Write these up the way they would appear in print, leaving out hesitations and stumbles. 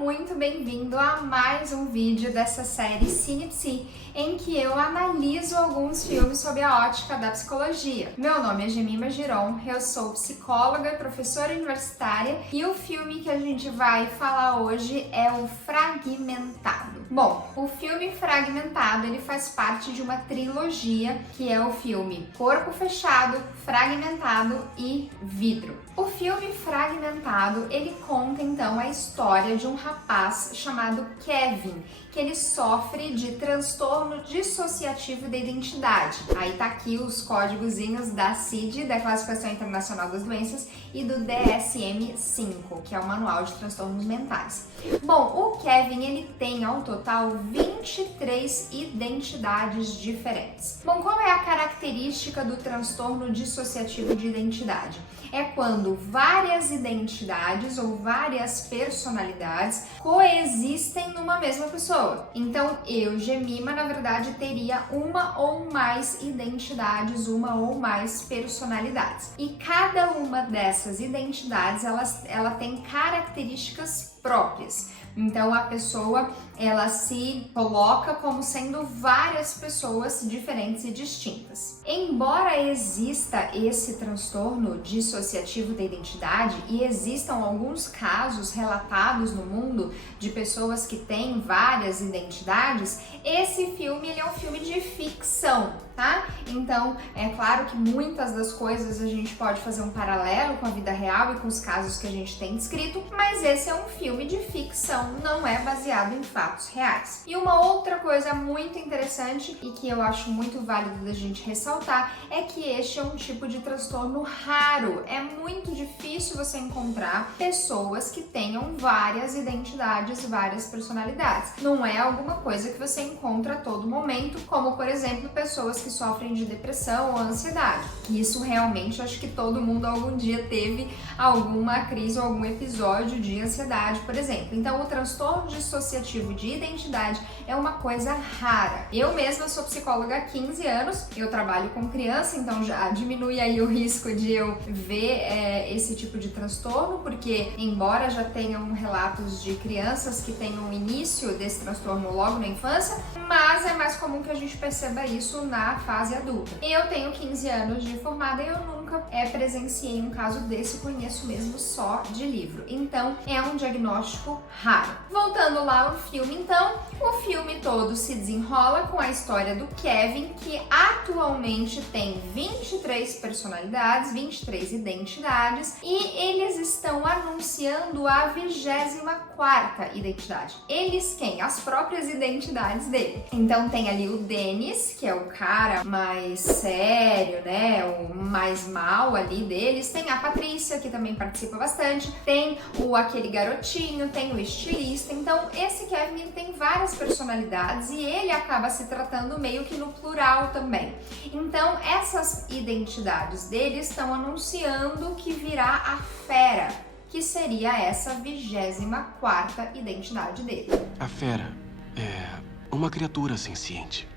muito bem-vindo a mais um vídeo dessa série Cinepsi, em que eu analiso alguns filmes sob a ótica da psicologia. Meu nome é Jemima Giron, eu sou psicóloga e professora universitária e o filme que a gente vai falar hoje é o Fragmentado. Bom, o filme Fragmentado ele faz parte de uma trilogia que é o filme Corpo Fechado, Fragmentado e Vidro. O filme Fragmentado, ele conta então a história de um rapaz chamado Kevin, que ele sofre de transtorno dissociativo da identidade. Aí tá aqui os códigozinhos da CID, da Classificação Internacional das Doenças, e do DSM-5, que é o Manual de Transtornos Mentais. Bom, o Kevin, ele tem ao total 23 identidades diferentes. Bom, qual é a característica do transtorno dissociativo de identidade? É quando várias identidades ou várias personalidades coexistem numa mesma pessoa. Então, eu, Jemima, na verdade, teria uma ou mais identidades, uma ou mais personalidades. E cada uma dessas identidades, ela tem características próprias. Então a pessoa ela se coloca como sendo várias pessoas diferentes e distintas. Embora exista esse transtorno dissociativo da identidade e existam alguns casos relatados no mundo de pessoas que têm várias identidades, esse filme ele é um filme de ficção, tá? Então é claro que muitas das coisas a gente pode fazer um paralelo com a vida real e com os casos que a gente tem descrito, mas esse é um filme de ficção, não é baseado em fatos reais. E uma outra coisa muito interessante e que eu acho muito válido da gente ressaltar é que este é um tipo de transtorno raro. É muito difícil você encontrar pessoas que tenham várias identidades, várias personalidades. Não é alguma coisa que você encontra a todo momento, como por exemplo pessoas que sofrem de depressão ou ansiedade. Isso realmente acho que todo mundo algum dia teve alguma crise ou algum episódio de ansiedade, por exemplo. Então o transtorno dissociativo de identidade é uma coisa rara. Eu mesma sou psicóloga há 15 anos, eu trabalho com criança, então já diminui aí o risco de eu ver esse tipo de transtorno, porque embora já tenham relatos de crianças que tenham o início desse transtorno logo na infância, mas é mais comum que a gente perceba isso na fase adulta. Eu tenho 15 anos de formada e eu nunca presenciei um caso desse, conheço mesmo só de livro. Então é um diagnóstico raro. Voltando lá ao filme, então, o filme todo se desenrola com a história do Kevin, que atualmente tem 23 personalidades, 23 identidades, e eles estão anunciando a 24ª identidade. Eles quem? As próprias identidades dele. Então tem ali o Dennis, que é o cara mais sério, né, o mais mal ali deles. Tem a Patrícia, que também participa bastante. Tem aquele garotinho, tem o estilista. Então esse Kevin ele tem várias personalidades e ele acaba se tratando meio que no plural também. Então essas identidades dele estão anunciando que virá a Fera, que seria essa 24ª identidade dele. A Fera é uma criatura senciente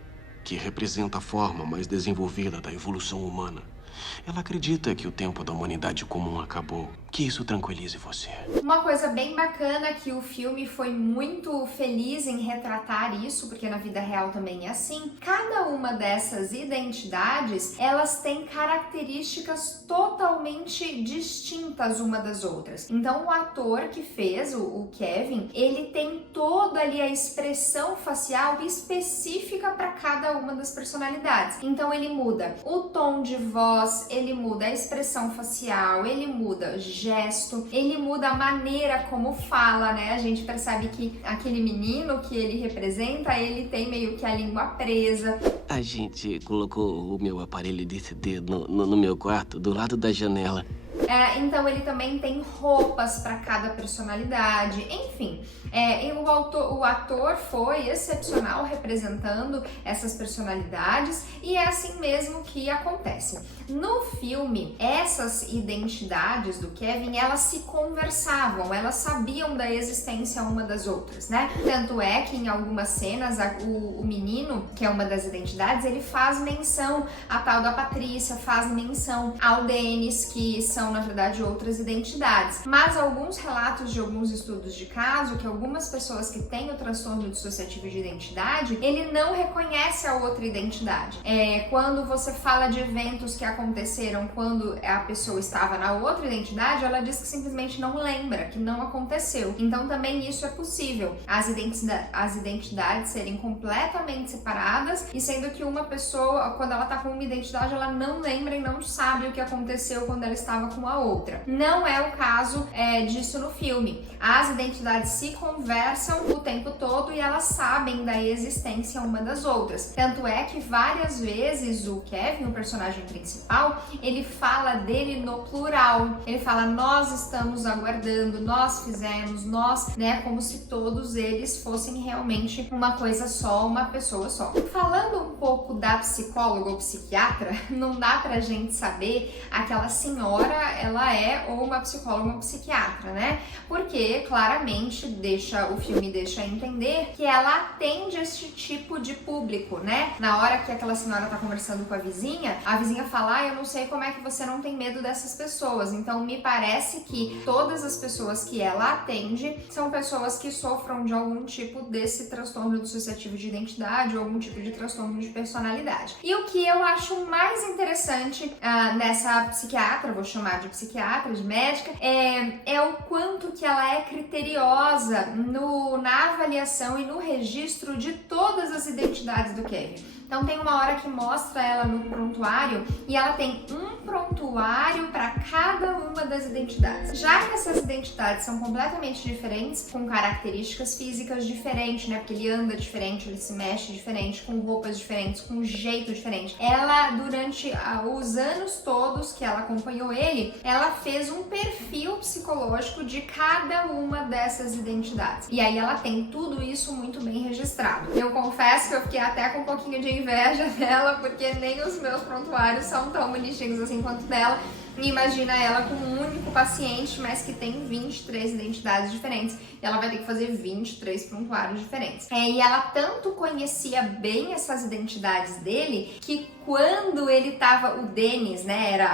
que representa a forma mais desenvolvida da evolução humana. Ela acredita que o tempo da humanidade comum acabou. Que isso tranquilize você. Uma coisa bem bacana é que o filme foi muito feliz em retratar isso, porque na vida real também é assim. Cada uma dessas identidades, elas têm características totalmente distintas uma das outras. Então o ator que fez o Kevin, ele tem toda ali a expressão facial específica para cada uma das personalidades. Então ele muda o tom de voz, ele muda a expressão facial, ele muda gesto, ele muda a maneira como fala, né? A gente percebe que aquele menino que ele representa, ele tem meio que a língua presa. A gente colocou o meu aparelho de CD no meu quarto, do lado da janela. Então ele também tem roupas para cada personalidade, enfim. O ator foi excepcional representando essas personalidades e é assim mesmo que acontece. No filme, essas identidades do Kevin, elas se conversavam, elas sabiam da existência uma das outras, né? Tanto é que em algumas cenas o menino, que é uma das identidades, ele faz menção à tal da Patrícia, faz menção ao Dennis, que são são, na verdade, outras identidades. Mas alguns relatos de alguns estudos de caso, que algumas pessoas que têm o transtorno dissociativo de identidade, ele não reconhece a outra identidade. Quando você fala de eventos que aconteceram quando a pessoa estava na outra identidade, ela diz que simplesmente não lembra, que não aconteceu. Então também isso é possível, as identidades serem completamente separadas, e sendo que uma pessoa, quando ela tá com uma identidade, ela não lembra e não sabe o que aconteceu quando ela estava com a outra. Não é o caso disso no filme. As identidades se conversam o tempo todo e elas sabem da existência uma das outras. Tanto é que várias vezes o Kevin, o personagem principal, ele fala dele no plural. Ele fala, nós estamos aguardando, nós fizemos, nós, né, como se todos eles fossem realmente uma coisa só, uma pessoa só. Falando um pouco da psicóloga ou psiquiatra, não dá pra gente saber aquela senhora, ela é ou uma psicóloga ou uma psiquiatra, né? Porque claramente o filme deixa entender que ela atende esse tipo de público, né? Na hora que aquela senhora tá conversando com a vizinha fala, eu não sei como é que você não tem medo dessas pessoas. Então me parece que todas as pessoas que ela atende são pessoas que sofram de algum tipo desse transtorno dissociativo de identidade ou algum tipo de transtorno de personalidade. E o que eu acho mais interessante nessa psiquiatra, vou chamar de psiquiatra, de médica, é o quanto que ela é criteriosa na avaliação e no registro de todas as identidades do Kevin. Então tem uma hora que mostra ela no prontuário e ela tem um prontuário para cada uma das identidades. Já que essas identidades são completamente diferentes, com características físicas diferentes, né? Porque ele anda diferente, ele se mexe diferente, com roupas diferentes, com um jeito diferente. Ela, durante os anos todos que ela acompanhou ele, ela fez um perfil psicológico de cada uma dessas identidades. E aí ela tem tudo isso muito bem registrado. Eu confesso que eu fiquei até com um pouquinho de inveja dela, porque nem os meus prontuários são tão bonitinhos assim quanto dela. E imagina ela com um único paciente, mas que tem 23 identidades diferentes. E ela vai ter que fazer 23 prontuários diferentes. E ela tanto conhecia bem essas identidades dele, que quando ele tava, o Dennis, né, era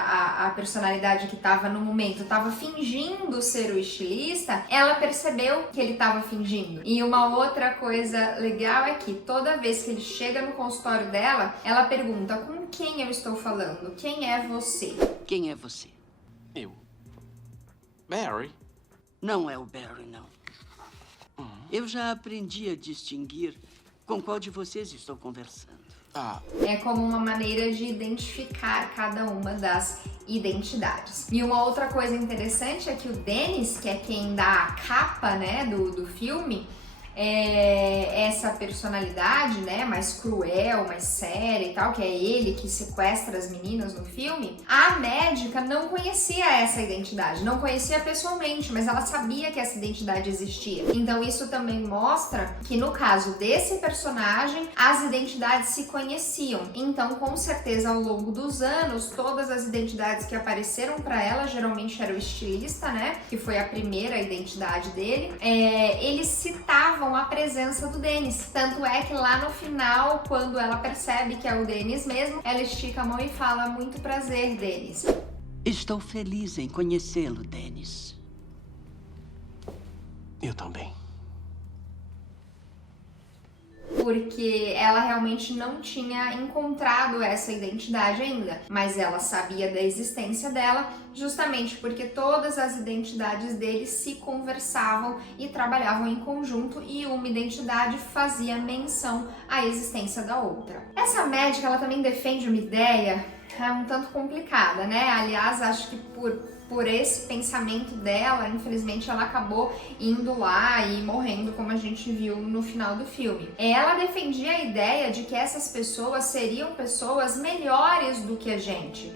a personalidade que tava no momento, tava fingindo ser o estilista, ela percebeu que ele tava fingindo. E uma outra coisa legal é que toda vez que ele chega no consultório dela, ela pergunta, com quem eu estou falando? Quem é você? Quem é você? Eu. Barry? Não é o Barry, não. Eu já aprendi a distinguir com qual de vocês estou conversando. É como uma maneira de identificar cada uma das identidades. E uma outra coisa interessante é que o Dennis, que é quem dá a capa, né, do filme, essa personalidade, né, mais cruel, mais séria e tal, que é ele que sequestra as meninas no filme, a médica não conhecia essa identidade, não conhecia pessoalmente, mas ela sabia que essa identidade existia. Então isso também mostra que no caso desse personagem, as identidades se conheciam. Então, com certeza, ao longo dos anos, todas as identidades que apareceram para ela, geralmente era o estilista, né, que foi a primeira identidade dele, eles citavam a presença do Dennis. Tanto é que lá no final, quando ela percebe que é o Dennis mesmo, ela estica a mão e fala, muito prazer, Dennis. Estou feliz em conhecê-lo, Dennis. Eu também. Porque ela realmente não tinha encontrado essa identidade ainda, mas ela sabia da existência dela, justamente porque todas as identidades dele se conversavam e trabalhavam em conjunto, e uma identidade fazia menção à existência da outra. Essa médica, ela também defende uma ideia um tanto complicada, né? Aliás, acho que por esse pensamento dela, infelizmente ela acabou indo lá e morrendo, como a gente viu no final do filme. Ela defendia a ideia de que essas pessoas seriam pessoas melhores do que a gente,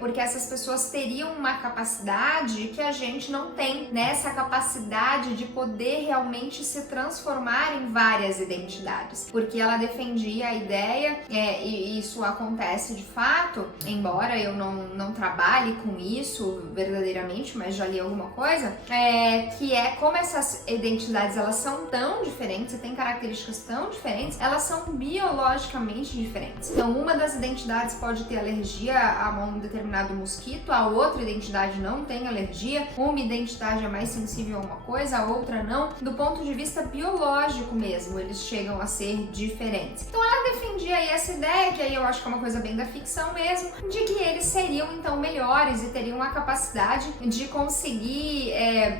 porque essas pessoas teriam uma capacidade que a gente não tem, né? Essa capacidade de poder realmente se transformar em várias identidades, porque ela defendia a ideia, e isso acontece de fato, embora eu não trabalhe com isso verdadeiramente, mas já li alguma coisa, que é como essas identidades elas são tão diferentes e têm características tão diferentes, elas são biologicamente diferentes. Então, uma das identidades pode ter alergia a um determinado mosquito, a outra identidade não tem alergia, uma identidade é mais sensível a uma coisa, a outra não. Do ponto de vista biológico mesmo, eles chegam a ser diferentes. Então, ela defendia aí essa ideia, que aí eu acho que é uma coisa bem da ficção mesmo, de que eles seriam então melhores e teriam a capacidade de conseguir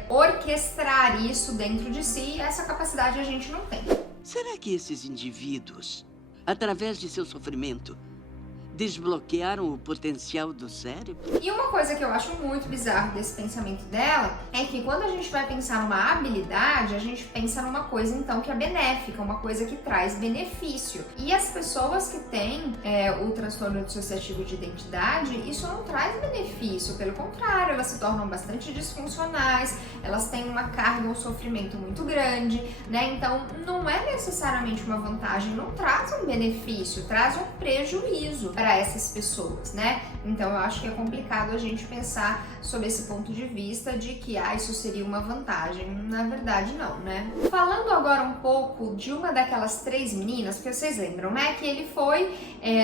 orquestrar isso dentro de si, e essa capacidade a gente não tem. Será que esses indivíduos, através de seu sofrimento, desbloquearam o potencial do cérebro? E uma coisa que eu acho muito bizarro desse pensamento dela é que quando a gente vai pensar numa habilidade, a gente pensa numa coisa então que é benéfica, uma coisa que traz benefício. E as pessoas que têm o transtorno dissociativo de identidade, isso não traz benefício, pelo contrário, elas se tornam bastante disfuncionais, elas têm uma carga, um sofrimento muito grande, né? Então não é necessariamente uma vantagem, não traz um benefício, traz um prejuízo para essas pessoas, né? Então eu acho que é complicado a gente pensar sobre esse ponto de vista de que isso seria uma vantagem. Na verdade não, né? Falando agora um pouco de uma daquelas 3 meninas, porque vocês lembram, né? Que ele foi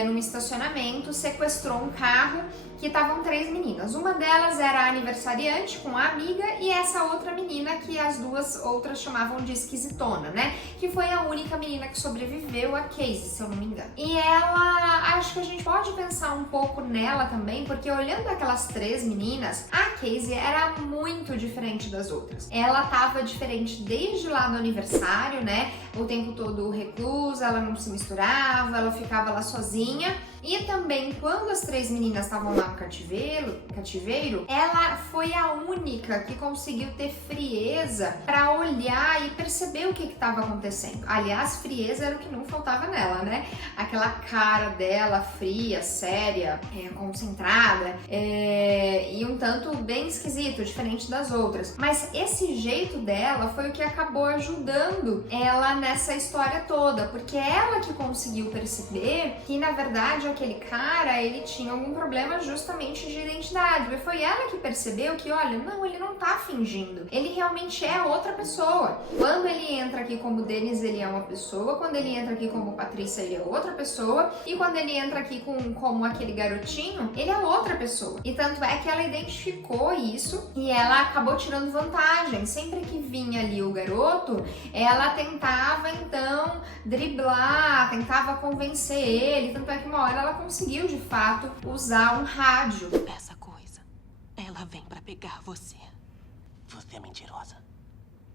num estacionamento, sequestrou um carro que estavam 3 meninas. Uma delas era a aniversariante com a amiga e essa outra menina que as duas outras chamavam de esquisitona, né? Que foi a única menina que sobreviveu, a Casey, se eu não me engano. E ela, acho que a gente pode pensar um pouco nela também, porque olhando aquelas 3 meninas, a Casey era muito diferente das outras. Ela tava diferente desde lá do aniversário, né? O tempo todo reclusa, ela não se misturava, ela ficava lá sozinha. E também, quando as 3 meninas estavam lá no cativeiro, ela foi a única que conseguiu ter frieza para olhar e perceber o que estava acontecendo. Aliás, frieza era o que não faltava nela, né? Aquela cara dela fria, séria, concentrada, e um tanto bem esquisito, diferente das outras. Mas esse jeito dela foi o que acabou ajudando ela nessa história toda, porque ela que conseguiu perceber que, na verdade, aquele cara, ele tinha algum problema justamente de identidade. E foi ela que percebeu que, olha, não, ele não tá fingindo. Ele realmente é outra pessoa. Quando ele entra aqui como Dennis, ele é uma pessoa. Quando ele entra aqui como Patrícia, ele é outra pessoa. E quando ele entra aqui como aquele garotinho, ele é outra pessoa. E tanto é que ela identificou isso e ela acabou tirando vantagem. Sempre que vinha ali o garoto, ela tentava, então, driblar, tentava convencer ele. Tanto é que uma hora ela conseguiu, de fato, usar um rádio. Essa coisa, ela vem pra pegar você. Você é mentirosa.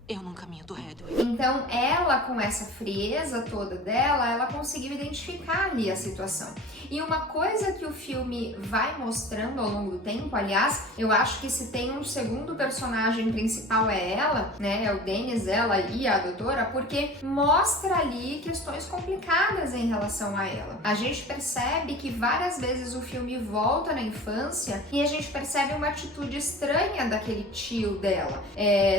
Eu nunca minto, Hedwig. Então, ela, com essa frieza toda dela, ela conseguiu identificar ali a situação. E uma coisa que o filme vai mostrando ao longo do tempo, aliás, eu acho que se tem um segundo personagem principal é ela, né? É o Dennis, ela e a doutora, porque mostra ali questões complicadas em relação a ela. A gente percebe que várias vezes o filme volta na infância e a gente percebe uma atitude estranha daquele tio dela.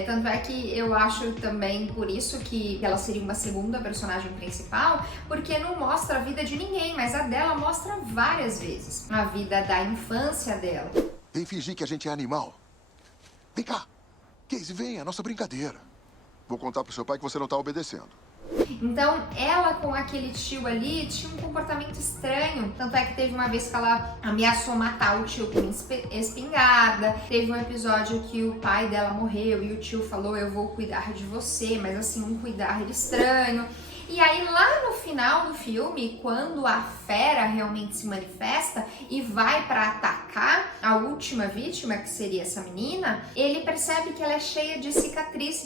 Tanto é que eu acho também por isso que ela seria uma segunda personagem principal, porque não mostra a vida de ninguém, mas a dela mostra várias vezes a vida da infância dela. Vem fingir que a gente é animal. Vem cá. Casey, vem, é a nossa brincadeira. Vou contar pro seu pai que você não tá obedecendo. Então, ela com aquele tio ali tinha um comportamento estranho. Tanto é que teve uma vez que ela ameaçou matar o tio com espingarda. Teve um episódio que o pai dela morreu e o tio falou, eu vou cuidar de você, mas assim, um cuidar estranho. E aí lá no final do filme, quando a fera realmente se manifesta e vai para atacar a última vítima, que seria essa menina, ele percebe que ela é cheia de cicatriz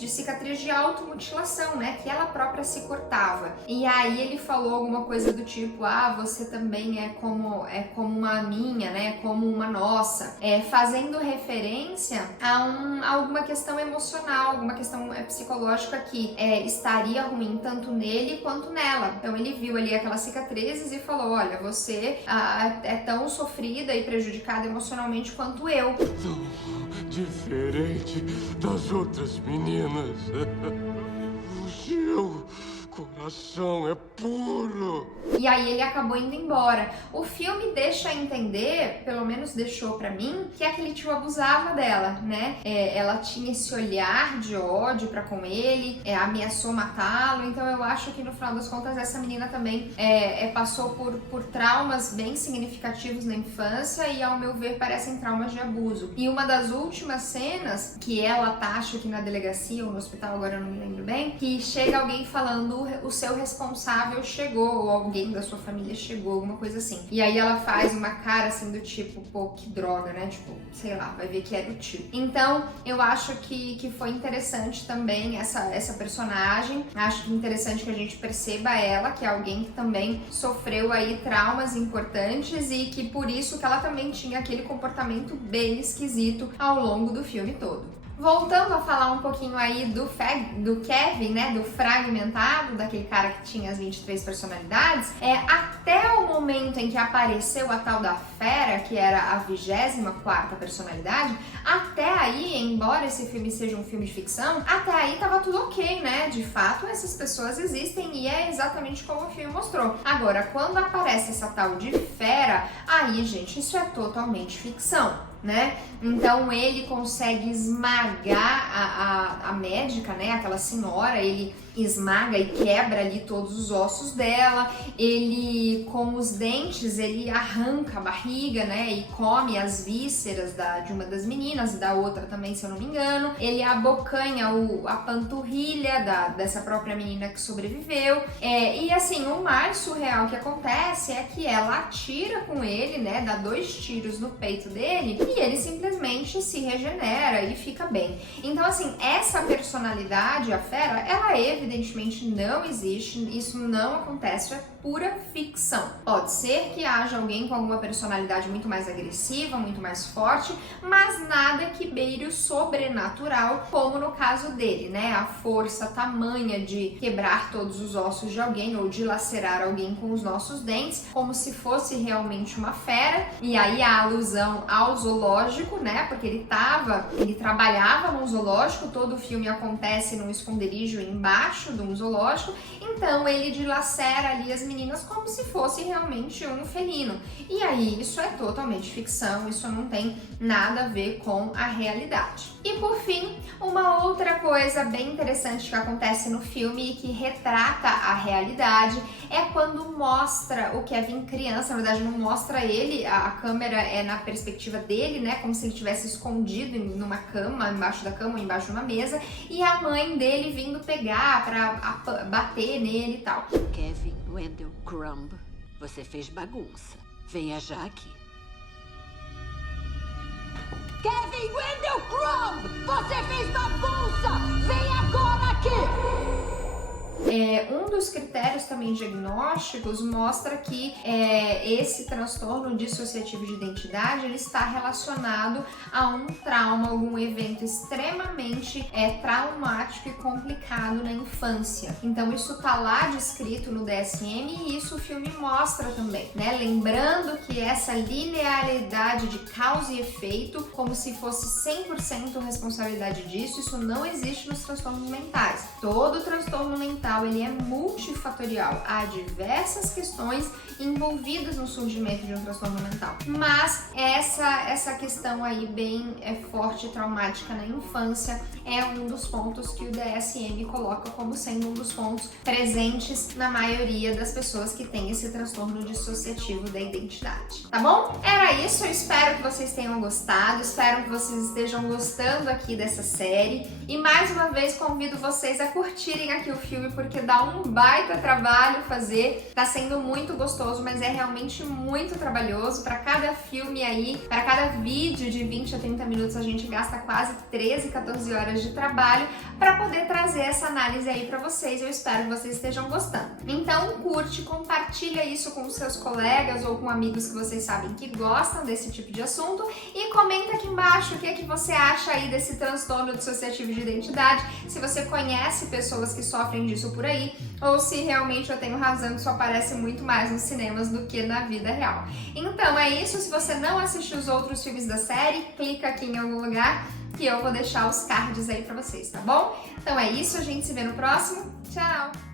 de automutilação, né? Que ela própria se cortava. E aí ele falou alguma coisa do tipo, você também é como uma minha, né? Como uma nossa. Fazendo referência a alguma questão emocional, alguma questão psicológica que estaria ruim tanto nele quanto nela. Então ele viu ali aquelas cicatrizes e falou, olha, você é tão sofrida e prejudicada emocionalmente quanto eu. Tão diferente das outras meninas. Eu coração é puro. E aí ele acabou indo embora. O filme deixa entender, pelo menos deixou pra mim, que aquele tio abusava dela, né? Ela tinha esse olhar de ódio pra com ele, ameaçou matá-lo. Então eu acho que no final das contas essa menina também passou por traumas bem significativos na infância e ao meu ver parecem traumas de abuso. E uma das últimas cenas que ela tá, acho que na delegacia ou no hospital, agora eu não me lembro bem, que chega alguém falando o seu responsável chegou, ou alguém da sua família chegou, alguma coisa assim. E aí ela faz uma cara assim do tipo, pô, que droga, né? Tipo, sei lá, vai ver que era o tio. Então, eu acho que foi interessante também essa personagem. Acho que é interessante que a gente perceba ela, que é alguém que também sofreu aí traumas importantes e que por isso que ela também tinha aquele comportamento bem esquisito ao longo do filme todo. Voltando a falar um pouquinho aí do Kevin, né, do fragmentado, daquele cara que tinha as 23 personalidades, até o momento em que apareceu a tal da Fera, que era a 24ª personalidade, até aí, embora esse filme seja um filme de ficção, até aí tava tudo ok, né, de fato essas pessoas existem e é exatamente como o filme mostrou. Agora, quando aparece essa tal de Fera, aí, gente, isso é totalmente ficção. Né? Então ele consegue esmagar a médica, né? Aquela senhora, ele esmaga e quebra ali todos os ossos dela, ele com os dentes ele arranca a barriga, né, e come as vísceras de uma das meninas, da outra também, se eu não me engano, ele abocanha a panturrilha dessa própria menina que sobreviveu, e assim, o mais surreal que acontece é que ela atira com ele, né, dá 2 tiros no peito dele, e ele simplesmente se regenera e fica bem. Então assim, essa personalidade, a Fera, ela evidentemente não existe, isso não acontece, é pura ficção. Pode ser que haja alguém com alguma personalidade muito mais agressiva, muito mais forte, mas nada que beire o sobrenatural, como no caso dele, né? A força tamanha de quebrar todos os ossos de alguém ou dilacerar alguém com os nossos dentes, como se fosse realmente uma fera, e aí a alusão ao zoológico, né? Porque ele trabalhava num zoológico, todo o filme acontece num esconderijo embaixo de um zoológico, então ele dilacera ali as meninas como se fosse realmente um felino. E aí isso é totalmente ficção, isso não tem nada a ver com a realidade. E por fim, uma outra coisa bem interessante que acontece no filme e que retrata a realidade é quando mostra o Kevin criança, na verdade não mostra ele, a câmera é na perspectiva dele, né, como se ele tivesse escondido numa cama, embaixo da cama ou embaixo de uma mesa, e a mãe dele vindo pegar pra bater nele e tal. Kevin Wendell Crumb, você fez bagunça. Venha já aqui. Kevin Wendell Crumb, você fez bagunça! Vem agora aqui! Um dos critérios também diagnósticos mostra que esse transtorno dissociativo de identidade ele está relacionado a um trauma, algum evento extremamente traumático e complicado na infância. Então isso está lá descrito no DSM e isso o filme mostra também, né? Lembrando que essa linearidade de causa e efeito, como se fosse 100% responsabilidade disso, isso não existe nos transtornos mentais. Todo transtorno mental ele é multifatorial, há diversas questões envolvidas no surgimento de um transtorno mental, mas essa questão aí bem forte e traumática na infância é um dos pontos que o DSM coloca como sendo um dos pontos presentes na maioria das pessoas que têm esse transtorno dissociativo da identidade, tá bom? Era isso, eu espero que vocês tenham gostado, espero que vocês estejam gostando aqui dessa série e mais uma vez convido vocês a curtirem aqui o filme porque dá um baita trabalho fazer, tá sendo muito gostoso, mas é realmente muito trabalhoso. Para cada filme aí, para cada vídeo de 20 a 30 minutos a gente gasta quase 13, 14 horas de trabalho para poder trazer essa análise aí para vocês. Eu espero que vocês estejam gostando. Então curte, compartilha isso com os seus colegas ou com amigos que vocês sabem que gostam desse tipo de assunto e comenta aqui embaixo o que é que você acha aí desse transtorno dissociativo de identidade, se você conhece pessoas que sofrem disso por aí ou se realmente eu tenho razão que só aparece muito mais nos cinemas do que na vida real. Então é isso, se você não assistiu os outros filmes da série, clica aqui em algum lugar que eu vou deixar os cards aí pra vocês, tá bom? Então é isso, a gente se vê no próximo. Tchau!